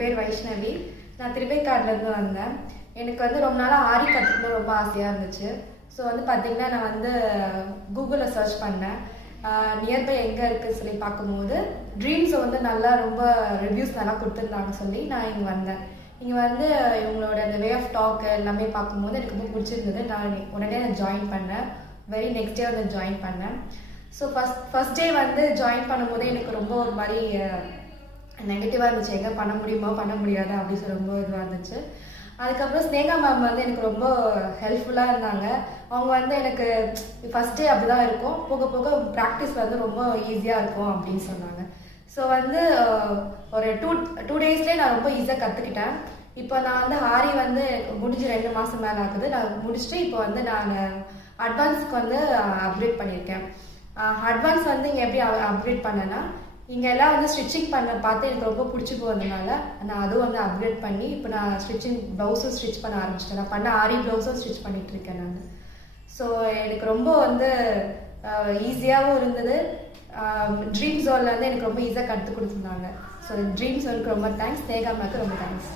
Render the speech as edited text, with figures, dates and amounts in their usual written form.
பேர் வைஷ்ணவி. நான் திருவேற்காடுலேருந்து வந்தேன். எனக்கு வந்து ரொம்ப நாளாக ஆரி கற்றுக்கணும் ரொம்ப ஆசையாக இருந்துச்சு. ஸோ வந்து பார்த்தீங்கன்னா நான் வந்து கூகுளில் சர்ச் பண்ணேன். நியர்பை எங்கே இருக்குன்னு சொல்லி பார்க்கும்போது ட்ரீம்ஸை வந்து நல்லா ரொம்ப ரிவ்யூஸ் நல்லா கொடுத்துருந்தாங்கன்னு சொல்லி நான் இங்கே வந்தேன். இங்கே வந்து இவங்களோட அந்த வே ஆஃப் டாக் எல்லாமே பார்க்கும்போது எனக்கு ரொம்ப பிடிச்சிருந்தது. நான் உடனே நான் ஜாயின் பண்ணேன். நெக்ஸ்ட் டே வந்து ஜாயின் பண்ணேன். ஸோ ஃபஸ்ட் டே வந்து ஜாயின் பண்ணும்போதே எனக்கு ரொம்ப ஒரு மாதிரி நெகட்டிவாக இருந்துச்சு. எங்கே பண்ண முடியுமா பண்ண முடியாதா அப்படின்னு சொல்லி ரொம்ப இதுவாக இருந்துச்சு. அதுக்கப்புறம் ஸ்னேகா மேம் வந்து எனக்கு ரொம்ப ஹெல்ப்ஃபுல்லாக இருந்தாங்க. அவங்க வந்து எனக்கு ஃபஸ்ட் டே அப்படி தான் இருக்கும், போக போக ப்ராக்டிஸ் வந்து ரொம்ப ஈஸியாக இருக்கும் அப்படின்னு சொன்னாங்க. ஸோ வந்து ஒரு டூ டேஸ்லேயே நான் ரொம்ப ஈஸியாக கற்றுக்கிட்டேன். இப்போ நான் வந்து ஆரி வந்து முடிஞ்சு 2 மாதம் மேலே ஆகுது. நான் முடிச்சுட்டு இப்போ வந்து நான் அட்வான்ஸுக்கு வந்து அப்கிரேட் பண்ணியிருக்கேன். அட்வான்ஸ் வந்து இங்கே எப்படி அப்கிரேட் பண்ணேன்னா, இங்கே எல்லாம் வந்து ஸ்டிச்சிங் பண்ண பார்த்து எனக்கு ரொம்ப பிடிச்சி போகிறதுனால நான் அதுவும் வந்து அப்கிரேட் பண்ணி இப்போ நான் ப்ளவுஸும் ஸ்டிச் பண்ண ஆரம்பிச்சிட்டேன். நான் பண்ண ஆரி ப்ளவுஸும் ஸ்டிச் பண்ணிகிட்டு இருக்கேன் நான். ஸோ எனக்கு ரொம்ப வந்து ஈஸியாகவும் இருந்தது. ட்ரீம் ஜோனில் வந்து எனக்கு ரொம்ப ஈஸியாக கற்றுக் கொடுத்துருந்தாங்க. ஸோ ட்ரீம் ஜோனுக்கு ரொம்ப தேங்க்ஸ். ஸ்னேகா மேக்கு ரொம்ப தேங்க்ஸ்.